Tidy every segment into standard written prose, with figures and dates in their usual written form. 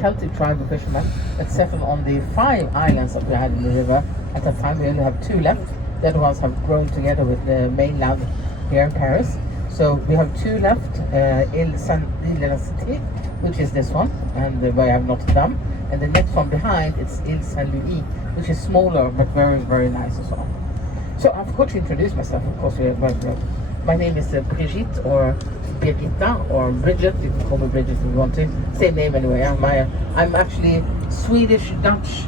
Celtic tribe of fishermen that settled on the 5 islands that we had in the river. At that time, we only have 2 left. The other ones have grown together with the mainland here in Paris. So we have 2 left, Ile la Cité, which is this one, and where I have Notre Dame. And the next one behind, it's Ile Saint-Louis, which is smaller but very, very nice as well. So I forgot to introduce myself, of course. My name is Brigitte, or Birgitta, or Bridget. You can call me Bridget if you want to. Same name anyway. I'm actually Swedish, Dutch,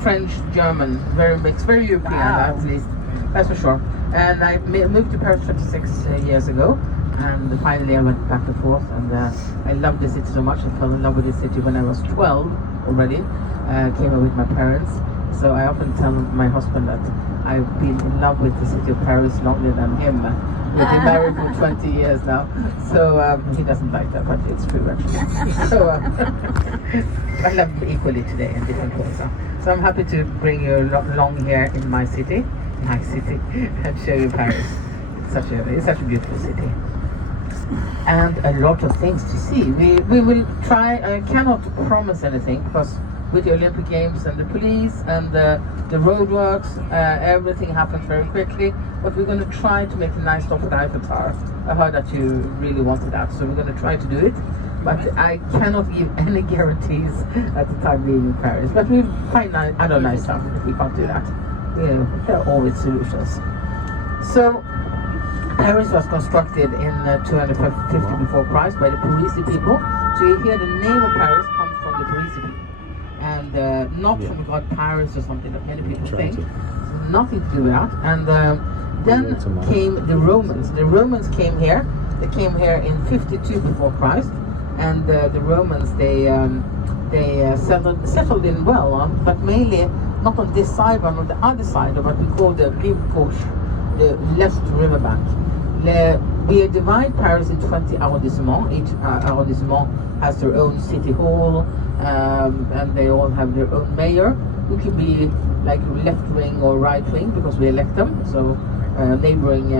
French, German. Very mixed, very European at least. That's for sure. And I moved to Paris 26 years ago. And finally I went back and forth. And I love the city so much. I fell in love with the city when I was 12 already. Came here with my parents. So I often tell my husband that I've been in love with the city of Paris longer than him. We've been married for 20 years now, so he doesn't like that, but it's true actually. So I love him equally today in different ways. So I'm happy to bring you along here in my city, and show you Paris. It's such a beautiful city, and a lot of things to see. We will try. I cannot promise anything because with the Olympic Games and the police and the roadworks, everything happens very quickly. But we're going to try to make a nice stop at Eiffel Tower. I heard that you really wanted that, so we're going to try to do it. But I cannot give any guarantees at the time being in Paris. But we'll find other nice stuff if we can't do that. There are always solutions. So Paris was constructed in 250 before Christ by the Parisi people. So you hear the name of Paris comes from the Parisi people. And not from the god Paris or something that many people think. So nothing to do with that. And then came the Romans. The Romans came here. They came here in 52 before Christ. And the Romans, they settled in well, but mainly not on this side, but on the other side of what we call the Rive Gauche, the left riverbank. We divide Paris in 20 arrondissements. Each arrondissement has their own city hall, and they all have their own mayor, who can be like left wing or right wing because we elect them. So neighboring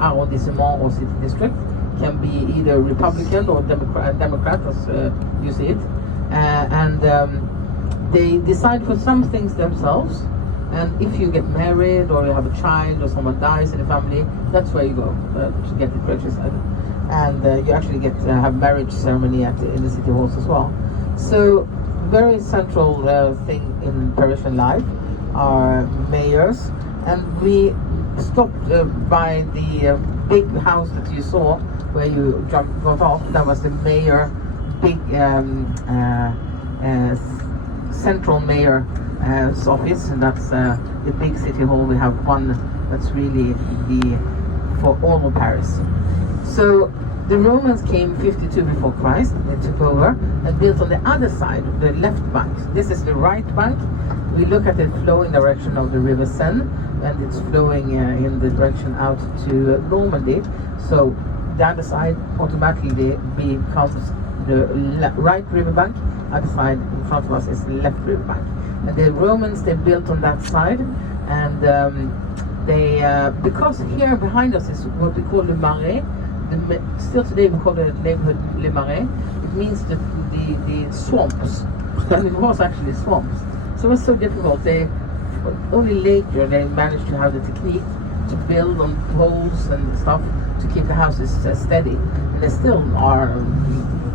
arrondissement or city district can be either Republican or Democrat, as you see it. And they decide for some things themselves. And if you get married or you have a child or someone dies in the family, that's where you go to get it registered. And you actually get to have marriage ceremony in the city halls as well. So very central thing in Parisian life are mayors. And we stopped by the big house that you saw where you got off. That was the mayor, big central mayor office, and that's the big city hall. We have one that's really for all of Paris. So the Romans came 52 before Christ. They took over and built on the other side, the left bank. This is the right bank. We look at the flowing direction of the river Seine, and it's flowing in the direction out to Normandy. So the other side automatically becomes the right river bank. Other side in front of us is the left river bank. And the Romans, they built on that side, and they because here behind us is what we call Le Marais. Still today we call the neighborhood Le Marais. It means the swamps, and it was actually swamps. So it was so difficult. Only later they managed to have the technique to build on poles and stuff to keep the houses steady. And they still are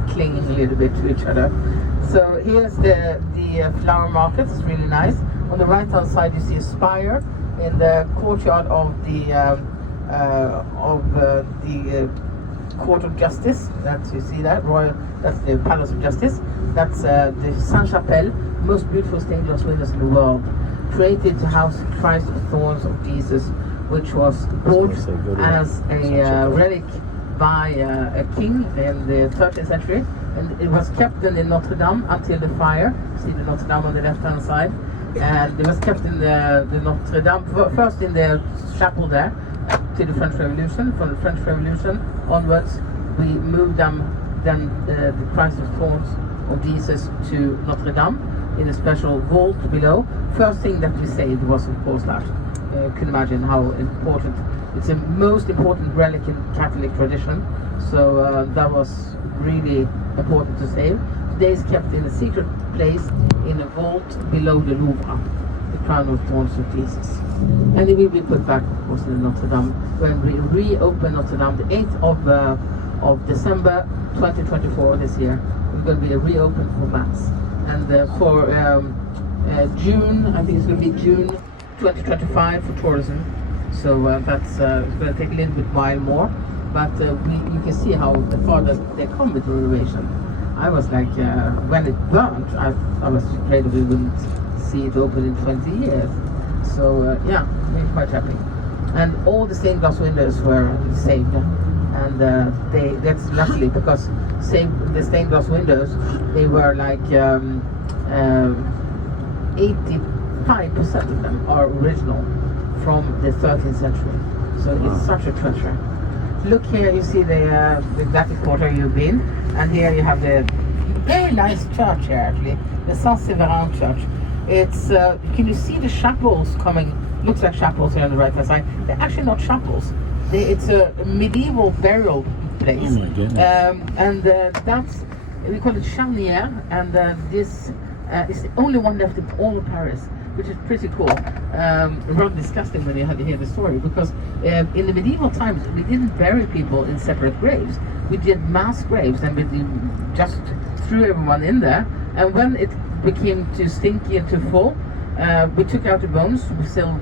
clinging a little bit to each other. So here's the flower market. It's really nice. On the right hand side you see a spire in the courtyard of the Court of Justice. You see that royal. That's the Palace of Justice. That's the Sainte-Chapelle, most beautiful stained glass windows in the world, created to house Christ of Thorns of Jesus, which was bought as a relic by a king in the 13th century, and it was kept in Notre Dame until the fire. See the Notre Dame on the left hand side, and it was kept in the Notre Dame first in the chapel there to the French Revolution. From the French Revolution onwards, we moved them then the Christ of Thorns of Jesus to Notre Dame in a special vault below. First thing that we saved was, of course, that. You can imagine how important. It's the most important relic in Catholic tradition, so that was really important to save. Today is kept in a secret place in a vault below the Louvre, the crown of thorns of Jesus. And it will be put back, of course, in Notre Dame when we reopen Notre Dame the 8th of December 2024 this year. It's going to be reopened for Mass. And for June, I think it's going to be June 2025 for tourism. So that's it's going to take a little bit while more. But you can see how far they come with the renovation. I was like, when it burnt, I was afraid we wouldn't see it open in 20 years. So yeah, we're quite happy. And all the stained glass windows were saved. And that's luckily because the stained glass windows, they were like 85% of them are original from the 13th century. So it's such a treasure. Look here, you see the Gothic quarter you've been, and here you have the very nice church here actually, the Saint-Séverin church. It's can you see the chapels coming? Looks like chapels here on the right hand side. They're actually not chapels. It's a medieval burial place. Oh my goodness. And that's, we call it Charnière, and this is the only one left in all of Paris, which is pretty cool. Rather disgusting when you hear the story, because in the medieval times we didn't bury people in separate graves. We did mass graves, and we just threw everyone in there. And when it became too stinky and too full, we took out the bones. We still,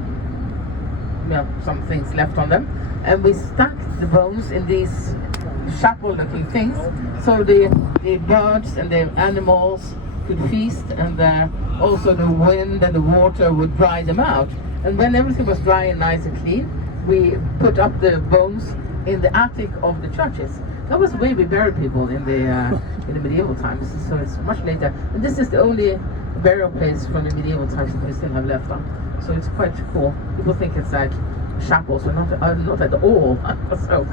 some things left on them, and we stuck the bones in these chapel-looking things, so the birds and the animals could feast, and also the wind and the water would dry them out. And when everything was dry and nice and clean, we put up the bones in the attic of the churches. That was the way we buried people in the medieval times. So it's much later, and this is the only burial place from the medieval times that we still have left on. So it's quite cool. People think it's like chapels, but not at all. So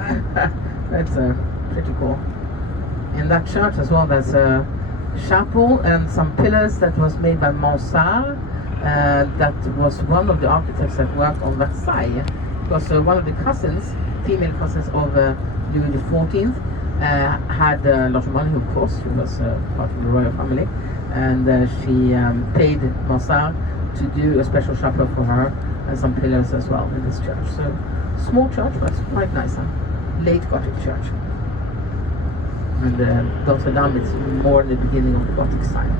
that's pretty cool. In that church as well, there's a chapel and some pillars that was made by Mansart. That was one of the architects that worked on Versailles. Because one of the cousins, female cousins of Louis XIV, had a lot of money, of course. She was part of the royal family, and she paid Mansart to do a special chapel for her and some pillars as well in this church. So small church, but quite nice. Late Gothic church. And Notre Dame is more in the beginning of the Gothic style.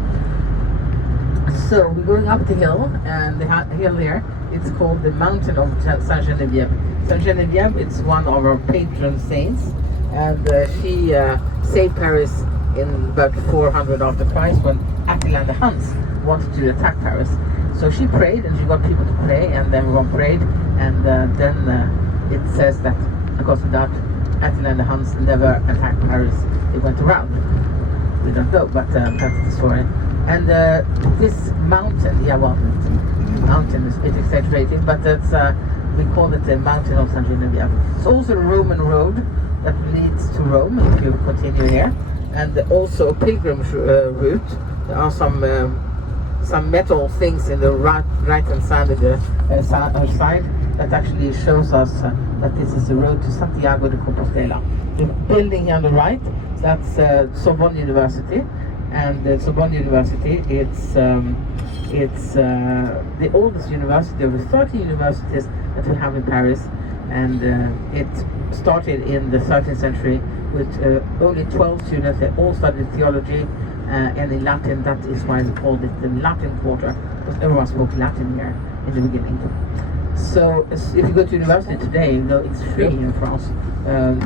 So we're going up the hill, and the hill here, it's called the Mountain of Saint-Geneviève. Saint-Geneviève, it's one of our patron saints, and she saved Paris in about 400 after Christ when Attila the Huns wanted to attack Paris. So she prayed, and she got people to pray, and everyone prayed, and then it says that because of that, Attila and the Huns never attacked Paris. They went around. We don't know, but that's the story. And this mountain, mountain is a bit exaggerated, but that's we call it the Mountain of Saint-Geneviève. It's also a Roman road that leads to Rome if you continue here, and also a pilgrim route. There are some metal things in the right-hand side of the side that actually shows us that this is the road to Santiago de Compostela. The building here on the right, that's Sorbonne University, and Sorbonne University, it's the oldest university of the 30 universities that we have in Paris, and it started in the 13th century with only 12 students. They all studied theology and in Latin. That is why we called it the Latin Quarter, because everyone spoke Latin here in the beginning. So if you go to university today, you know it's free in France.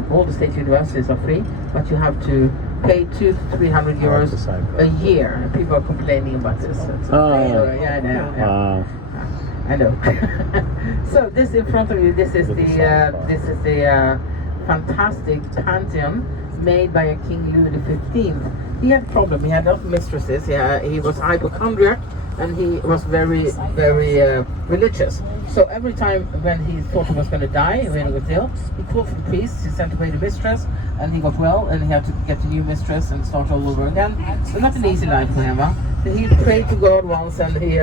All the state universities are free, but you have to pay 200 to 300 euros a year. And people are complaining about this. Yeah, I know. So this in front of you, this is the fantastic Pantheon made by a King Louis XV. He had a problem. He had a lot of mistresses. He was hypochondriac, and he was very, very religious. So every time when he thought he was going to die, when he was ill, he called for the priest. He sent away the mistress, and he got well, and he had to get a new mistress and start all over again. So not an easy life for him. So he prayed to God once, and he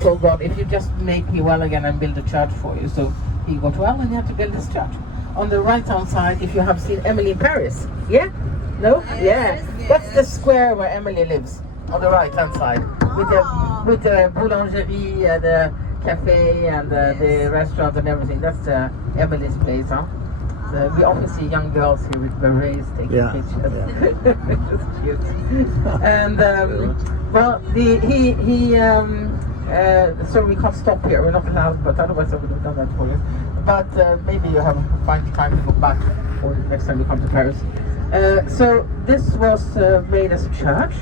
told God, if you just make me well again, I'll build a church for you. So he got well, and he had to build this church. On the right-hand side, if you have seen Emily in Paris, yeah? No? Yeah. That's the square where Emily lives, on the right hand side. With the boulangerie and the cafe and the restaurant and everything. That's Emily's place, huh? So we often see young girls here with berets taking pictures. It's cute. And well, so we can't stop here. We're not allowed, but otherwise I would have done that for you. But maybe you have find time to go back or next time you come to Paris. So this was made as a church.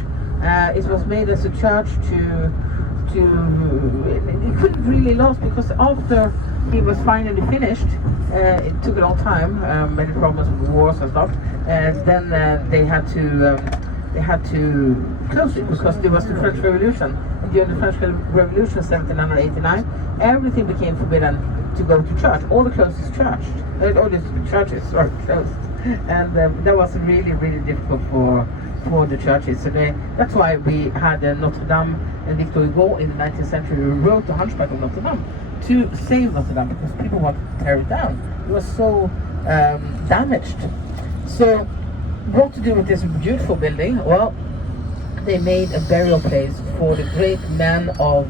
It was made as a church it couldn't really last because after he was finally finished, it took a long time, many problems with wars and stuff, and then they had to close it because there was the French Revolution. And during the French Revolution, 1789, everything became forbidden to go to church. All the closest churches are closed, and that was really, really difficult for the churches. So that's why we had Notre Dame, and Victor Hugo in the 19th century wrote The Hunchback of Notre Dame to save Notre Dame because people wanted to tear it down. It was so damaged. So what to do with this beautiful building? Well, they made a burial place for the great men of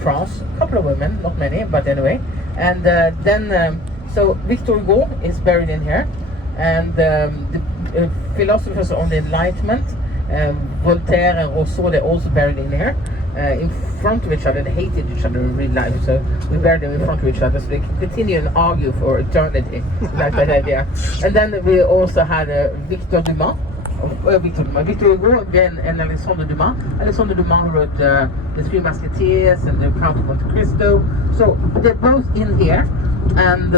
France. A couple of women, not many, but anyway. And then so Victor Hugo is buried in here, and the philosophers on the Enlightenment, Voltaire and Rousseau, they're also buried in here, in front of each other. They hated each other in real life, so we buried them in front of each other so they can continue and argue for eternity. Like that idea. And then we also had Victor Dumas, Victor Hugo, again, and Alexandre Dumas. Alexandre Dumas wrote The Three Musketeers and The Count of Monte Cristo. So they're both in here, and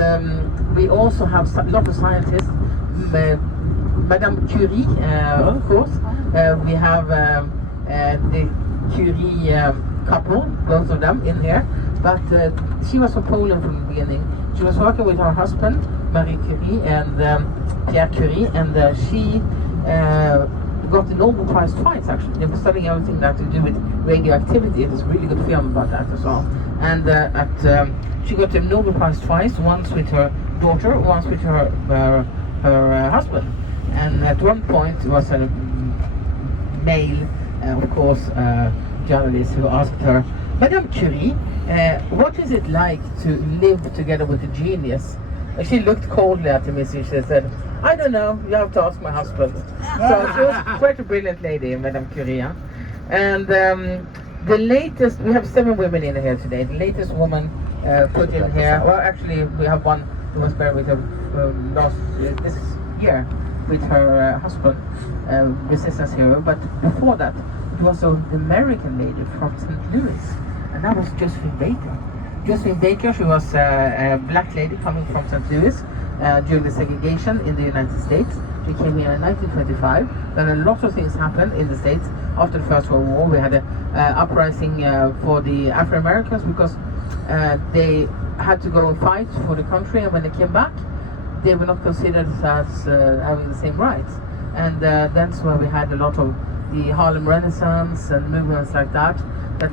we also have a lot of scientists. Madame Curie, of course. We have the Curie couple, both of them in here. But she was from Poland from the beginning. She was working with her husband, Marie Curie, and Pierre Curie, and she got the Nobel Prize twice, actually. They were studying everything that to do with radioactivity. There's a really good film about that as well. And she got the Nobel Prize twice, once with her daughter, once with her husband. And at one point it was a male, of course, journalist who asked her, Madame Curie, what is it like to live together with a genius? And she looked coldly at him and she said, I don't know, you have to ask my husband. So she was quite a brilliant lady, Madame Curie. Huh? And the latest, we have 7 women in here today. The latest woman put in here, well actually we have one who was buried with her this year with her husband, resistance hero. But before that, it was an American lady from St. Louis, and that was Josephine Baker. Josephine Baker, she was a black lady coming from St. Louis during the segregation in the United States. She came here in 1925. Then a lot of things happened in the States after the First World War. We had an uprising for the Afro-Americans because they had to go and fight for the country, and when they came back, they were not considered as having the same rights. And that's why we had a lot of the Harlem Renaissance and movements like that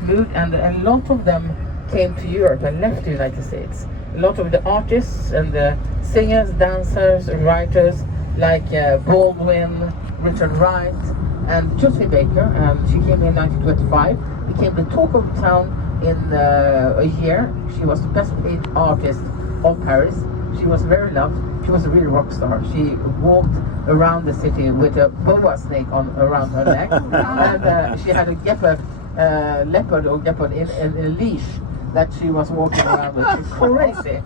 moved, and a lot of them came to Europe and left the United States. A lot of the artists and the singers, dancers, writers like Baldwin, Richard Wright, and Josephine Baker. She came in 1925, became the talk of the town in a year. She was the best paid artist of Paris. She was very loved. She was a real rock star. She walked around the city with a boa snake around her neck, and she had a leopard in a leash that she was walking around with. She's crazy.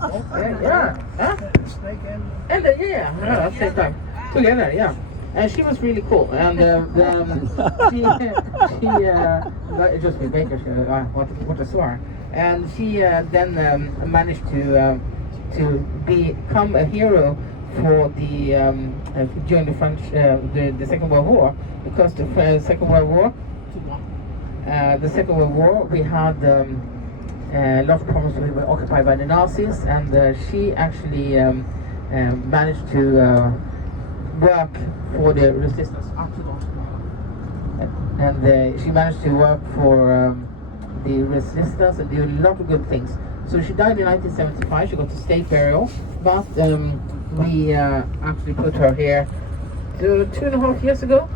Yeah. Huh? Snake and at the same time. Together, yeah. And she was really cool. And she Josephine Baker, what a star. And she then managed to become a hero for the during the French the Second World War, because the Second World War we had a lot of problems. We were occupied by the Nazis, and she actually managed to work for the resistance, and she managed to work for the resistance and do a lot of good things. So she died in 1975. She got a state burial, but we actually put her here 2.5 years ago.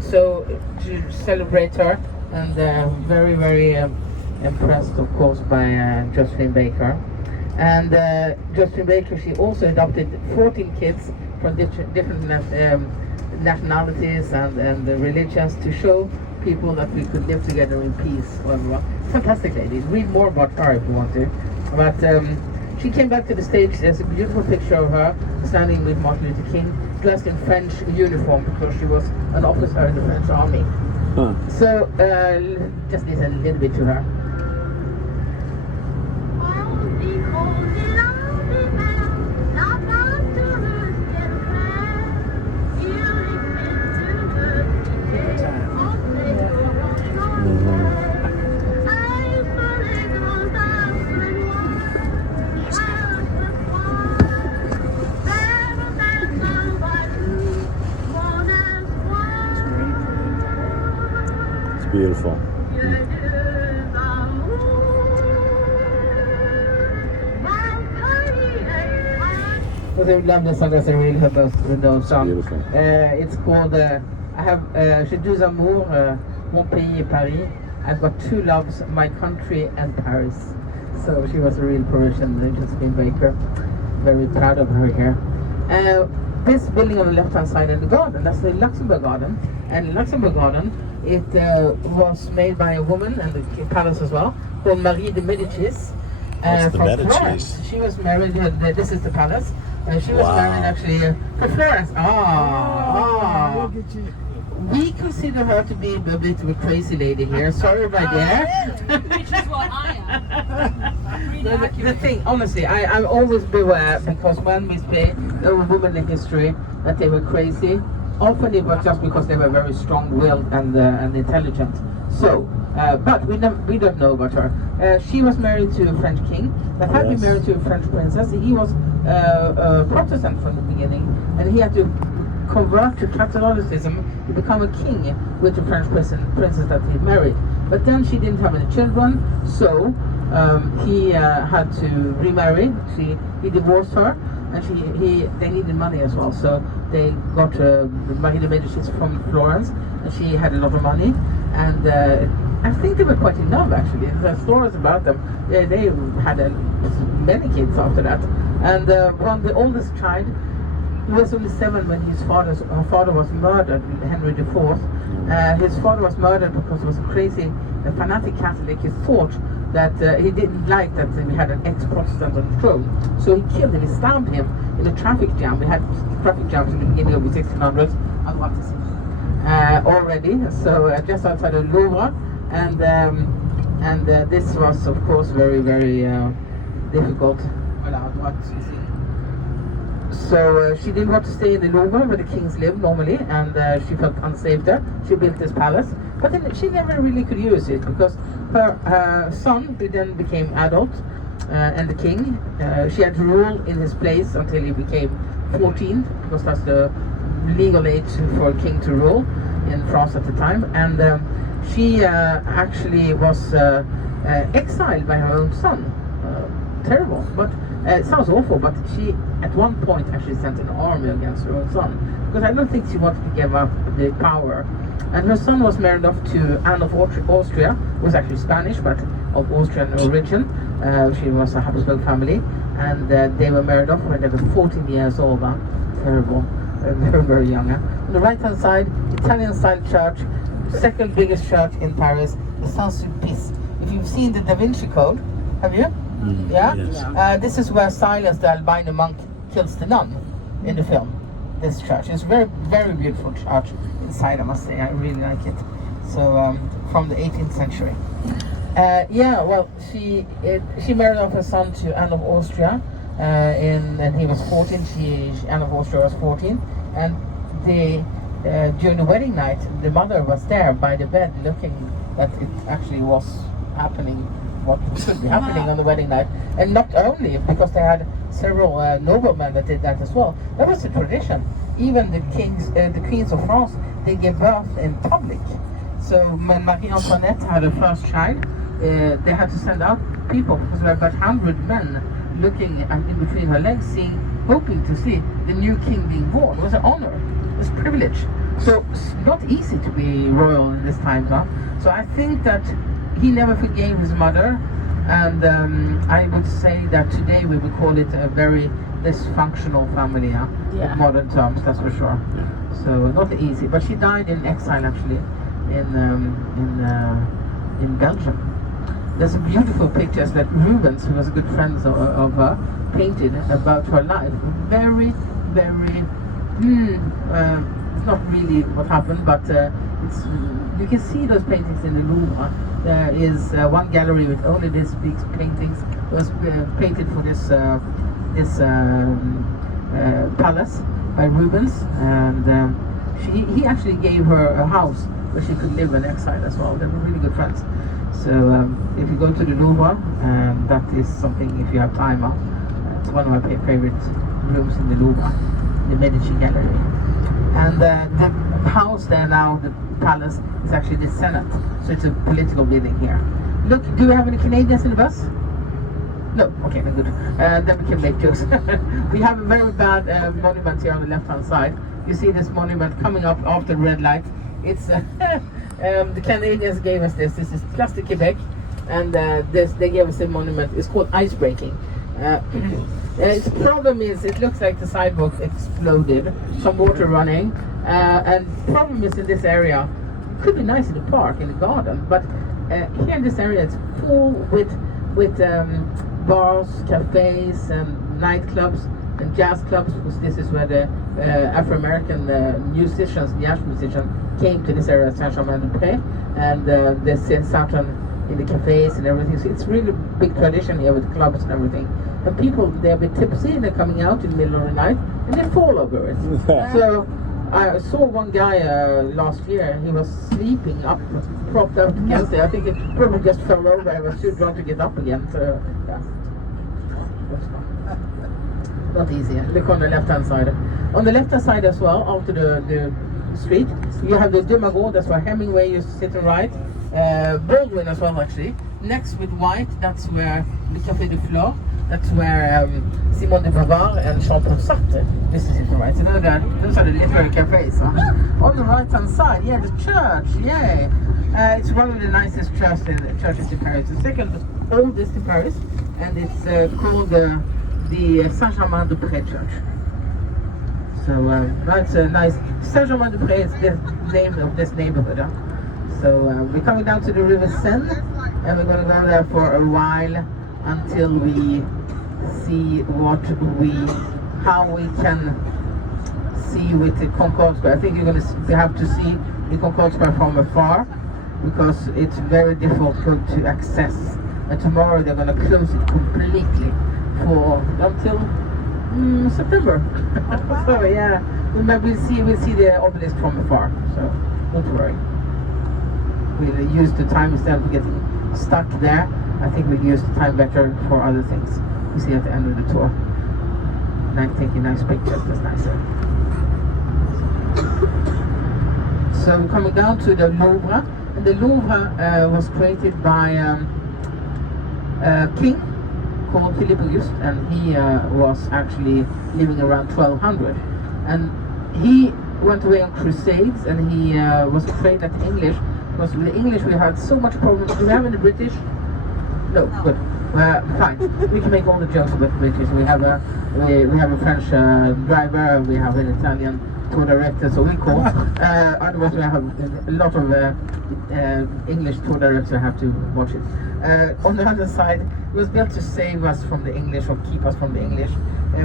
So to celebrate her, and very, very impressed, of course, by Josephine Baker. And Josephine Baker, she also adopted 14 kids from different nationalities and religions to show people that we could live together in peace. Fantastic lady. Read more about her if you want to. But she came back to the stage. There's a beautiful picture of her standing with Martin Luther King, dressed in French uniform because she was an officer in the French army. Huh. So just listen a little bit to her. Beautiful. But I love the song. That's a really those song. Beautiful. It's called I have J'ai deux amours, mon pays et Paris. I've got two loves, my country and Paris. So she was a real Parisian, Josephine Baker. Very proud of her here. This building on the left-hand side in the garden, that's the Luxembourg Garden. And Luxembourg Garden, it was made by a woman, and the palace as well, called Marie de Medicis. That's the from Medicis. Florence. She was married, this is the palace. She was Wow. married actually to Florence. We consider her to be a bit of a crazy lady here. Sorry about that. Which is what I am. Really No, the accurate. thing, honestly, I'm always beware because when we say there were women in history that they were crazy, often it was just because they were very strong-willed and intelligent. So, but we don't know about her. She was married to a French king that had been Yes. married to a French princess. He was a Protestant from the beginning, and he had to convert to Catholicism to become a king with the French princess that he married. But then she didn't have any children, so he had to remarry. He divorced her, and they needed money as well. So they got Marie de Medicis from Florence, and she had a lot of money. And I think they were quite in love actually. There's stories about them. They had many kids after that. And one, the oldest child, he was only 7 when her father was murdered, Henry IV. His father was murdered because he was a crazy, fanatic Catholic. He thought that he didn't like that we had an ex-Protestant on the throne. So he killed him, he stabbed him in a traffic jam. We had traffic jams in the beginning of the 1600s already. So just outside of Louvre. And this was, of course, very, very difficult. So she didn't want to stay in the Louvre where the kings live normally, and she felt unsafe there. She built this palace, but then she never really could use it because her son, who then became adult, and the king, she had to rule in his place until he became 14, because that's the legal age for a king to rule in France at the time. And she actually was exiled by her own son. Terrible, but it sounds awful, but she at one point actually sent an army against her own son, because I don't think she wanted to give up the power. And her son was married off to Anne of Austria, who was actually Spanish but of Austrian origin. She was a Habsburg family, and they were married off when they were 14 years old. Terrible, very, very young. On the right hand side, Italian style church, second biggest church in Paris, the Saint-Sulpice. If you've seen the Da Vinci Code, have you? Yeah? Yes. This is where Silas, the albino monk, kills the nun in the film. This church. It's a very, very beautiful church inside, I must say. I really like it. So, from the 18th century. Yeah, well, she married off her son to Anne of Austria, and he was 14. Anne of Austria was 14. And during the wedding night, the mother was there by the bed looking that it actually was happening, what should be happening on the wedding night. And not only because they had several noblemen that did that as well. That was the tradition. Even the queens of France, they gave birth in public. So when Marie Antoinette had her first child, they had to send out people, because there were about 100 men looking in between her legs, hoping to see the new king being born. It was an honor. it's privilege. So it's not easy to be royal in this time, huh? So I think that he never forgave his mother, and I would say that today we would call it a very dysfunctional family, huh? Yeah. In modern terms, that's for sure. So not easy, but she died in exile actually in Belgium. There's beautiful pictures that Rubens, who was a good friend of her, painted about her life. Very, very. It's not really what happened, but it's. You can see those paintings in the Louvre. There is one gallery with only these big paintings. It was painted for this palace by Rubens, and he actually gave her a house where she could live in exile as well. They were really good friends. So if you go to the Louvre, that is something, if you have time, it's one of my favorite rooms in the Louvre, the Medici Gallery. And the house there now, the palace, is actually the Senate. So it's a political building here. Look, do we have any Canadians in the bus? No, okay, then good. Then we can make jokes. We have a very bad monument here on the left-hand side. You see this monument coming up after the red light. It's the Canadians gave us this. This is Place de Quebec, and they gave us a monument. It's called ice breaking. Its problem is it looks like the sidewalk exploded, some water running, and the problem is in this area. It could be nice in the park, in the garden, but here in this area it's full with bars, cafes, and nightclubs and jazz clubs, because this is where the Afro-American musicians, jazz musicians, came to this area, Saint-Germain-des-Prés, and they sat in the cafes and everything. So it's really big tradition here with clubs and everything. And people, they're a bit tipsy and they're coming out in the middle of the night and they fall over it. So I saw one guy last year, he was sleeping up, propped up against it. I think it probably just fell over. He was too drunk to get up again. So, yeah. Not easy. Look on the left-hand side. On the left-hand side as well, after the street, you have the Demagog, that's where Hemingway used to sit and write. Baldwin as well, actually. Next with White, that's where the Café de Flore, that's where Simone de Beauvoir and Jean-Paul Sartre used to sit and write. So those are the literary cafes. Huh? On the right-hand side, yeah, the church, yay! It's one of the nicest churches in Paris. The second oldest in Paris, and it's called the Saint-Germain-des-Prés Church. So that's a nice. Saint-Germain-des-Prés is the name of this neighborhood. Huh? So we're coming down to the River Seine, and we're going to go there for a while until we see how we can see with the Concorde Square. I think you're going to have to see the Concorde Square from afar, because it's very difficult to access. And tomorrow they're going to close it completely until September. So yeah, we'll see the obelisk from afar. So don't worry. We'll use the time instead of getting stuck there. I think we'll use the time better for other things. We see at the end of the tour. Like taking nice pictures. That's nicer. So we're coming down to the Louvre, and the Louvre was created by a king called Philippe Auguste, and he was actually living around 1200. And he went away on crusades, and he was afraid that the English, because with the English we had so much problems. Do we have any British? No, good. Fine. We can make all the jokes about the British. We have a French driver, we have an Italian tour director, so we call. Otherwise we have a lot of English tour directors who have to watch it. On the other side, it was built to save us from the English, or keep us from the English,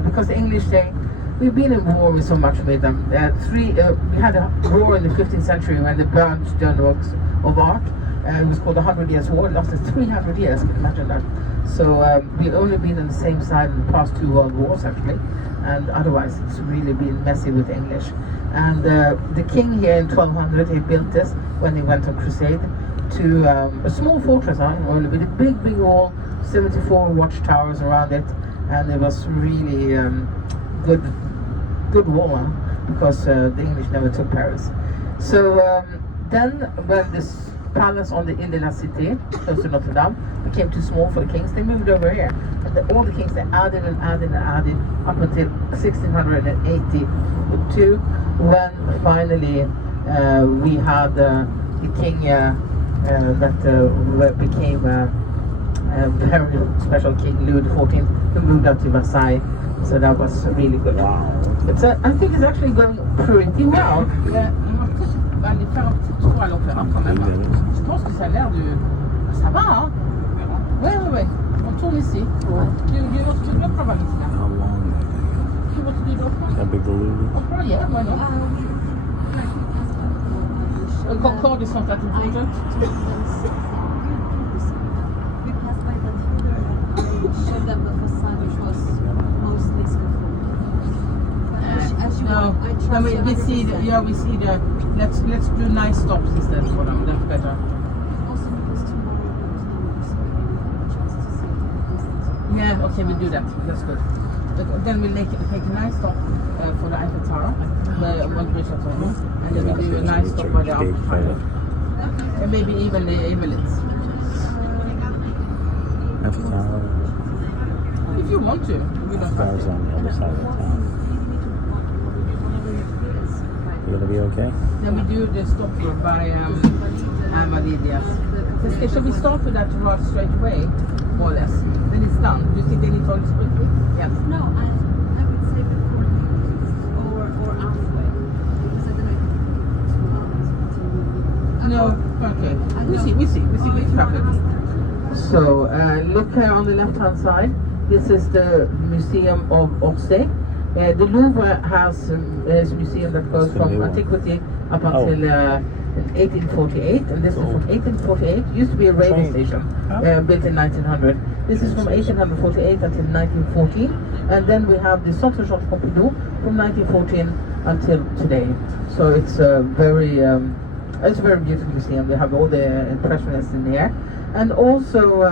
because the English say, we've been in war with so much with them. We had a war in the 15th century when they burned stone works of art. It was called the 100 Years' War. It lasted 300 years, can you imagine that? So we've only been on the same side in the past 2 world wars, actually. And otherwise, it's really been messy with English. And the king here in 1200, he built this when he went on crusade to a small fortress, only with a big, big wall, 74 watchtowers around it. And it was really good wall, because the English never took Paris. So then when this palace in the La Cité, close to Notre Dame, became too small for the kings, they moved over here. And all the kings, they added and added and added up until 1682, when finally we had the king that became a very special king, Louis XIV, who moved out to Versailles. So that was really good. I think it's actually going pretty well. On va aller faire un petit tour à l'opéra quand même. Je pense que ça a l'air de... Ça va, hein? Ouais. On tourne ici. You want to do the opera, Valentina? How long? You want to do the opera? How big the louvre is? Opera, yeah, why not? Concorde is not that important. We passed by the theater and I showed them the facade, which was mostly scaffold. As you No, I trust we see the. Let's do nice stops instead for them. That's better. Also because tomorrow we go to the Louvre, so maybe we have a chance to see the Yeah, okay, we'll do that. That's good. Then we'll take a nice stop for the Eiffel Tower, one bridge at home, and then we'll do a nice stop by the Eiffel Tower, and maybe even the Emirates. Eiffel Tower. If you want to, we don't have Tower's to. on the other side of the town. You gonna be okay? Then we do the stop by Validias. Okay, shall we start with that road straight away, more or less? Then it's done. Do you think they need toilets quickly? Yes. No, I would say before you or halfway. Because I don't know if No, okay. We see the traffic. So look here on the left-hand side. This is the Museum of Orsay. The Louvre has a museum that goes from antiquity up until 1848, and this is from 1848. Used to be a railway station built in 1900. This is from 1848 until 1914, and then we have the Centre Georges Pompidou from 1914 until today. So it's a very beautiful museum. We have all the impressionists in here, and also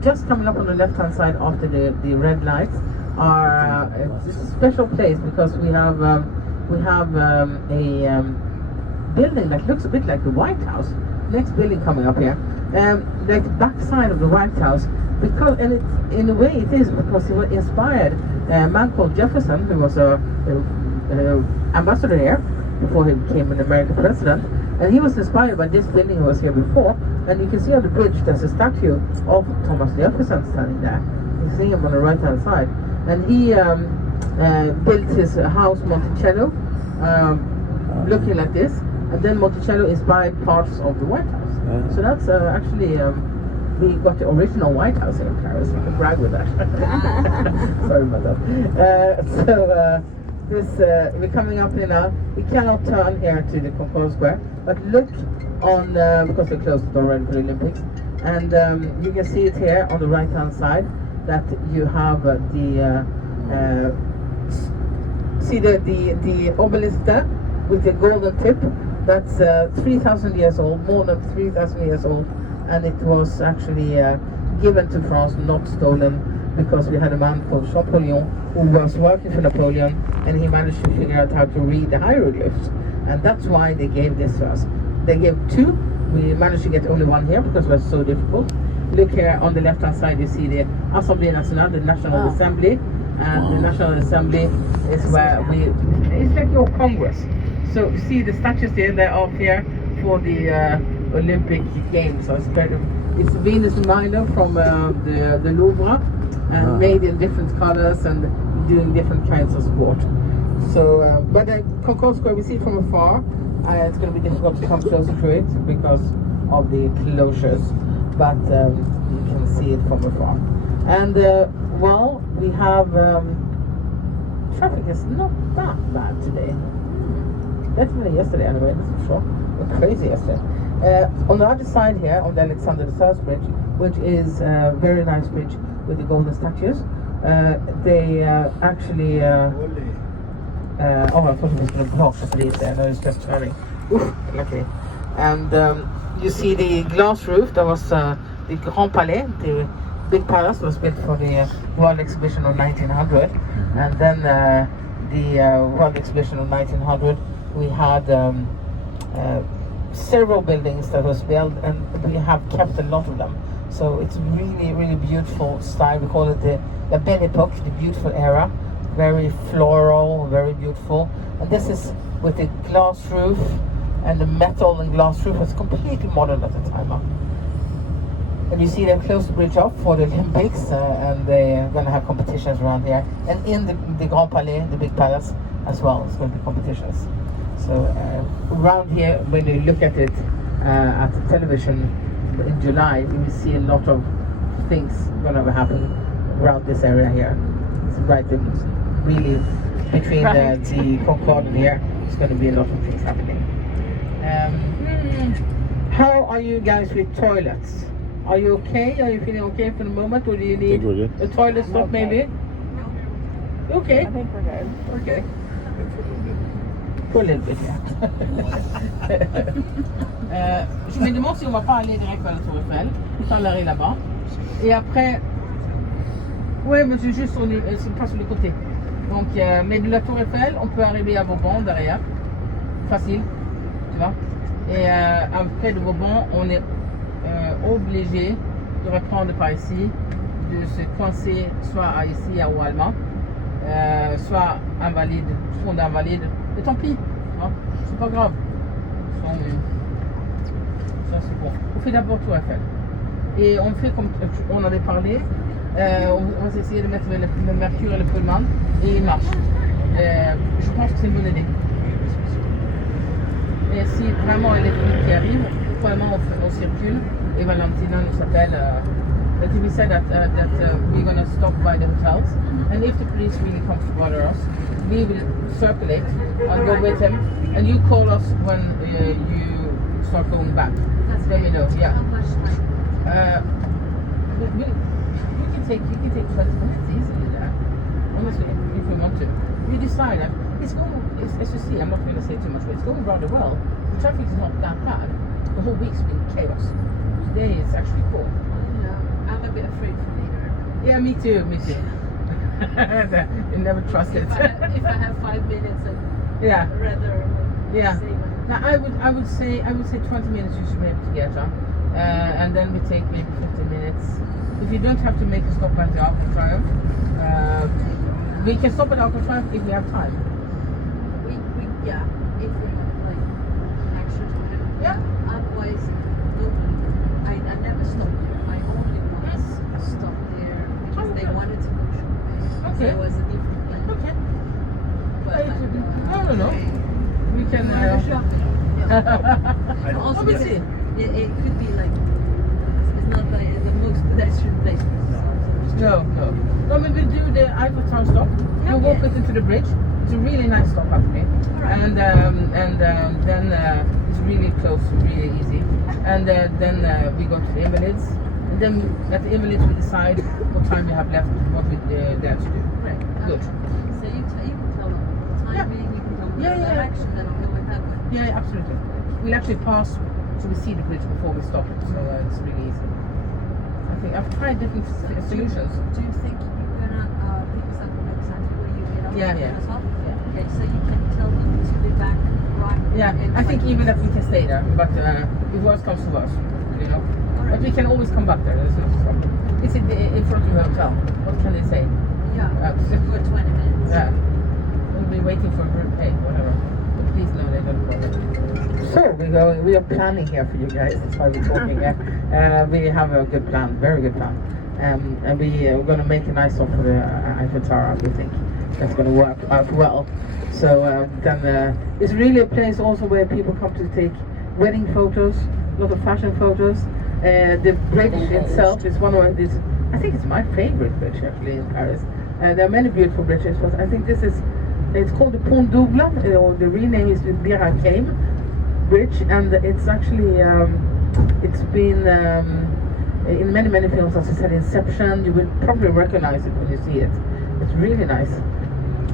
just coming up on the left-hand side after the red lights are it's a special place because we have a building that looks a bit like the White House. Next building coming up here, like the back side of the White House, because and it in a way it is because it was inspired a man called Jefferson, who was a ambassador here before he became an American president, and he was inspired by this building who was here before. And you can see on the bridge there's a statue of Thomas Jefferson standing there. You see him on the right hand side, and he built his house Monticello looking like this, and then Monticello inspired parts of the White House. So that's actually we got the original White House here in Paris. We can brag with that. Sorry about that. We're coming up here now. We cannot turn here to the Concorde Square, but look on because they closed it already for the Olympics, and you can see it here on the right hand side that you have see the obelisk there with the golden tip. That's 3,000 years old, more than 3,000 years old, and it was actually given to France, not stolen, because we had a man called Champollion who was working for Napoleon, and he managed to figure out how to read the hieroglyphs, and that's why they gave this to us. They gave two. We managed to get only one here because it was so difficult. Look here on the left hand side, you see the Assemblée Nationale, the National Assembly, and the National Assembly is where it's like your Congress. So see the statues there, they're off here for the Olympic Games. So it's Venus and Milo from the Louvre, and made in different colors and doing different kinds of sport. So, but the Concorde Square, we see it from afar. It's going to be difficult to come closer to it because of the closures, but you can see it from afar. And well, we have traffic is not that bad today. Better than yesterday anyway, that's for sure. It was crazy yesterday. On the other side here, on the Alexander III Bridge, which is a very nice bridge with the golden statues, they actually I thought it was going to block for these there. No, it's just turning. Oof, luckily. And you see the glass roof. That was the Grand Palais, the big palace was built for the World Exhibition of 1900. And then the World Exhibition of 1900, we had several buildings that was built, and we have kept a lot of them. So it's really, really beautiful style. We call it the Belle Époque, the beautiful era, very floral, very beautiful. And this is with the glass roof, and the metal and glass roof was completely modern at the time. And you see they've closed the bridge off for the Olympics, and they're going to have competitions around here. And in the Grand Palais, the big palace as well, it's going to be competitions. So around here, when you look at it at the television in July, you will see a lot of things going to happen around this area here. It's right really between the Concorde and here. It's going to be a lot of things happening. How are you guys with toilets? Are you okay? Are you feeling okay for the moment, or do you need a toilet stop maybe? Okay. I think we're good. Okay. For a little bit, yeah. Je me demande si on va pas aller direct vers la Tour Eiffel, faire l'arrêt là-bas. Et après, ouais, mais c'est juste c'est pas sur le côté. Donc, mais de la Tour Eiffel, on peut arriver à Vauban derrière, facile, tu vois. Et après de Vauban, on est obligé de reprendre par ici, de se coincer soit ici à Oualma, soit invalide, fond d'invalide. Et tant pis, hein, c'est pas grave. Ça c'est bon. On fait d'abord Tour Eiffel. Et on fait comme on avait parlé, on va essayer de mettre le Mercure et le Pullman, et il marche. Je pense que c'est une bonne idée. Et si vraiment il y a des flics qui arrivent, probablement on circule, et Valentina nous appelle. But we said that we're going to stop by the hotels, and if the police really come to bother us, we will circulate and go with him, and you call us when you start going back. Let me know. Yeah. How much time? You can take 20 minutes easily there. Honestly, if we want to. We decided it's going. As you see, I'm not going to say too much, but it's going rather well. The traffic is not that bad. The whole week's been chaos. Today it's actually cool. I'm a bit afraid for later. Yeah, me too. You never trust it. If I have 5 minutes, Yeah. I'd rather Yeah. save it. Now I would say 20 minutes you should be able to get on, and then we take maybe 15 minutes. If you don't have to make a stop at the Arc de Triomphe, we can stop at Arc de Triomphe if we have time. Yeah, if we have like extra time. Yeah. Otherwise, I never stopped there. I only once stopped there because they wanted to go shopping. Okay. So it was a different plan. Okay. But I don't know. We can. shopping. Yeah. Let Also, me because see. it could be like it's not the most pedestrian place. No. I mean, we'll do the Eiffel Tower stop. We'll walk it into the bridge. It's a really nice stop actually, Alright. and then it's really close, really easy. And then we go to the Invalids, and then at the Invalids we decide what time we have left, what we dare to do. Right. Good. So you can tell them the Yeah. timing. You can tell them Yeah, the yeah. direction. Then I'll go with that way. Yeah, absolutely. We'll actually pass, so we see the bridge before we stop, so it's really easy. I think I've tried different solutions. Do you think you're gonna pick us up at exactly where you get off Yeah. as well? Yeah. Okay, so you can tell them to be back right. Yeah, in I think 20 even if minutes. we can stay there, but if worst comes to worst, you know. But Alright. we can always come back there, there's no problem. It's in front of the hotel. What can they say? Yeah. Just For 20 minutes. Yeah. We'll be waiting for group pay, whatever. But please know they don't bother. So we are planning here for you guys. That's why we're talking. We have a good plan, very good plan. And we're going to make a nice one for the Eiffel Tower. We think that's going to work out well. So then it's really a place also where people come to take wedding photos, a lot of fashion photos. The bridge itself is one of these. I think it's my favorite bridge actually in Paris. There are many beautiful bridges, but I think this is. It's called the Pont Double, or the rename is the Bir Hakeim Bridge, and it's actually it's been in many films. As I said, Inception. You will probably recognize it when you see it. It's really nice.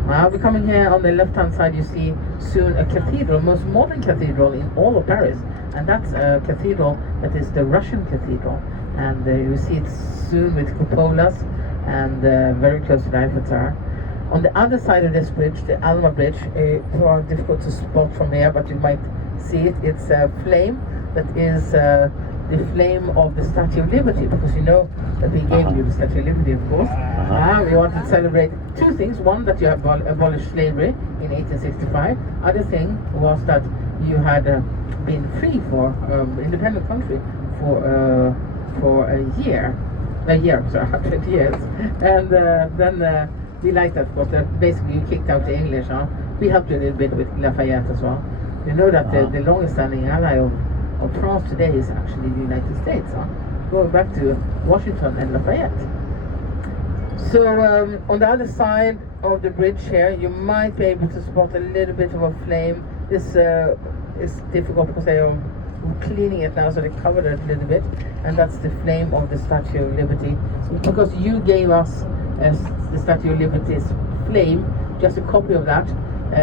I'll be coming here on the left-hand side. You see soon a cathedral, most modern cathedral in all of Paris, and that's a cathedral that is the Russian cathedral, and you see it soon with cupolas and very close to the Eiffel Tower. On the other side of this bridge, the Alma Bridge, it's difficult to spot from here, but you might see it. It's a flame that is the flame of the Statue of Liberty, because you know that we gave you the Statue of Liberty, of course. We wanted to celebrate two things. One, that you abolished slavery in 1865. Other thing was that you had been free for independent country for a year, sorry, 100 years. And then we liked that, of course. That basically you kicked out the English. We helped you a little bit with Lafayette as well. You know that the longest standing ally of France today is actually the United States, going back to Washington and Lafayette. So on the other side of the bridge here, you might be able to spot a little bit of a flame. This is difficult because they are cleaning it now, so they covered it a little bit, and that's the flame of the Statue of Liberty. Because you gave us the Statue of Liberty's flame, just a copy of that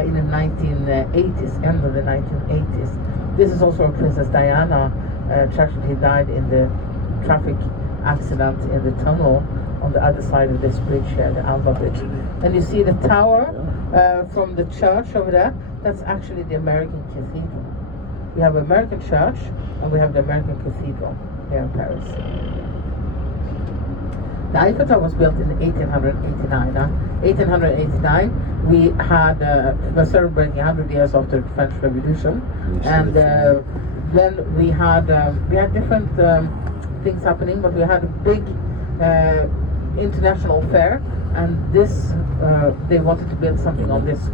in the 1980s, end of the 1980s. This is also Princess Diana. Tragically died in the traffic accident in the tunnel on the other side of this bridge here, the Alba Bridge. And you see the tower from the church over there. That's actually the American Cathedral. We have American Church and we have the American Cathedral here in Paris. The Eiffel Tower was built in 1889. 1889, we were celebrating 100 years after the French Revolution, and then we had different things happening, but we had a big international fair, and this they wanted to build something on this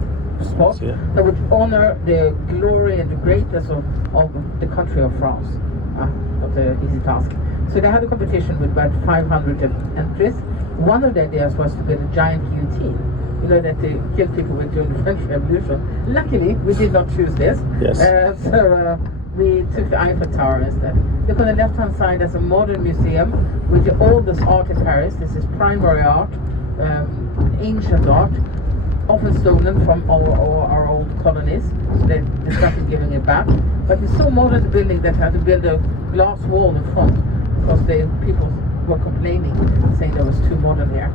spot that would honor the glory and the greatness of the country of France. Not an easy task. So they had a competition with about 500 entries. One of the ideas was to build a giant guillotine, you know, that they killed people with during the French Revolution. Luckily, we did not choose this. Yes. So we took the Eiffel Tower instead. Look on the left-hand side, there's a modern museum with the oldest art in Paris. This is primary art, ancient art, often stolen from our old colonies. So they started giving it back. But it's so modern, the building, that had to build a glass wall in front, because people were complaining, saying that was too modern here.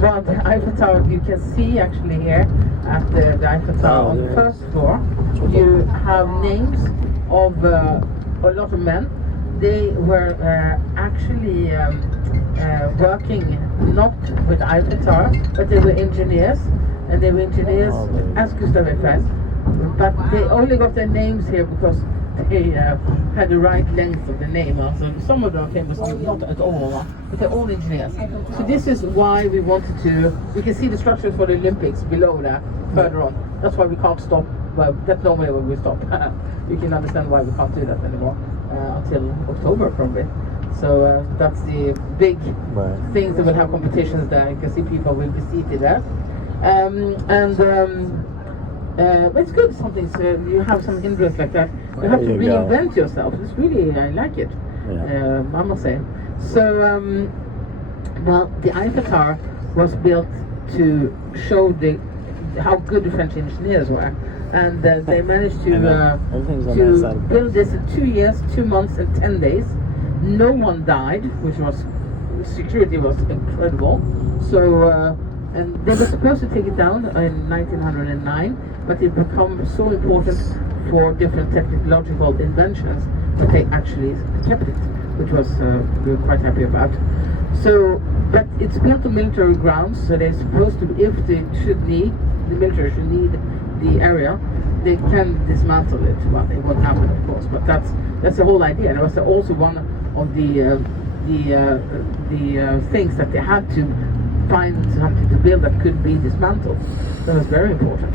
Well, the Eiffel Tower, you can see actually here at the Eiffel Tower on the first floor, you have names of a lot of men. They were actually working not with the Eiffel Tower, but they were engineers, and they were engineers as Gustave Eiffel. But they only got their names here because they had the right length of the name. So some of them are famous, not at all, but they're all engineers. So this is why we wanted to. We can see the structures for the Olympics below there, further on. That's why we can't stop. Well, that's normally when we stop. You can understand why we can't do that anymore until October probably. So that's the big things that will have competitions there. You can see people will be seated there. It's good something, so you have some hindrance like that. You have to reinvent yourself. It's really, I like it, I must say. So, well, the Eiffel Tower was built to show how good the French engineers were. And they managed to build this in 2 years, 2 months and 10 days. No one died, which was, security was incredible. So, and they were supposed to take it down in 1909, but it became so important for different technological inventions that they actually kept it, which was we were quite happy about. So, but it's built on military grounds, so they're supposed to, if they the military should need the area, they can dismantle it. Well, it won't happen, of course, but that's the whole idea. And it was also one of the things that they had to find something to build that could be dismantled. That was very important.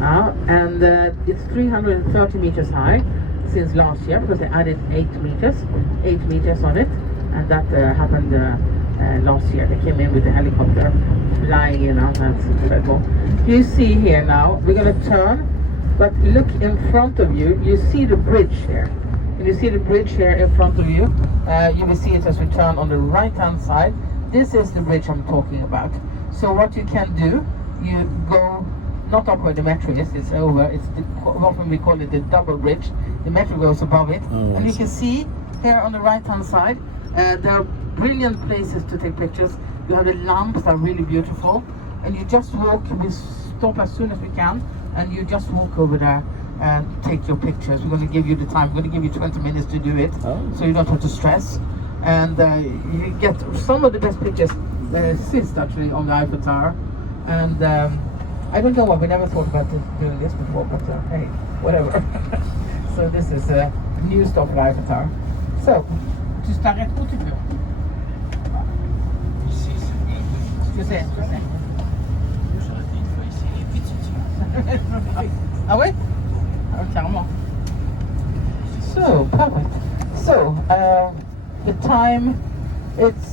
And it's 330 meters high since last year, because they added 8 meters on it, and that happened last year. They came in with a helicopter flying in. That's incredible. You see here now, we're going to turn, but look in front of you. You see the bridge here. And you see the bridge here in front of you. You will see it as we turn on the right hand side. This is the bridge I'm talking about. So what you can do, you go not up where the metro is, it's over. It's often we call it the double bridge. The metro goes above it. And you can see here on the right hand side, there are brilliant places to take pictures. You have the lamps that are really beautiful. And you just walk, we stop as soon as we can, and you just walk over there and take your pictures. We're going to give you the time. We're going to give you 20 minutes to do it, Oh. so you don't have to stress. And you get some of the best pictures that exist actually on the Eiffel Tower. And I don't know why we never thought about doing this before, but hey, whatever. So this is a new stop at Eiffel Tower. So, tu t'arrêtes où tu veux. Je sais. Ah oui? Ah, carrément. So, perfect. So, the time, it's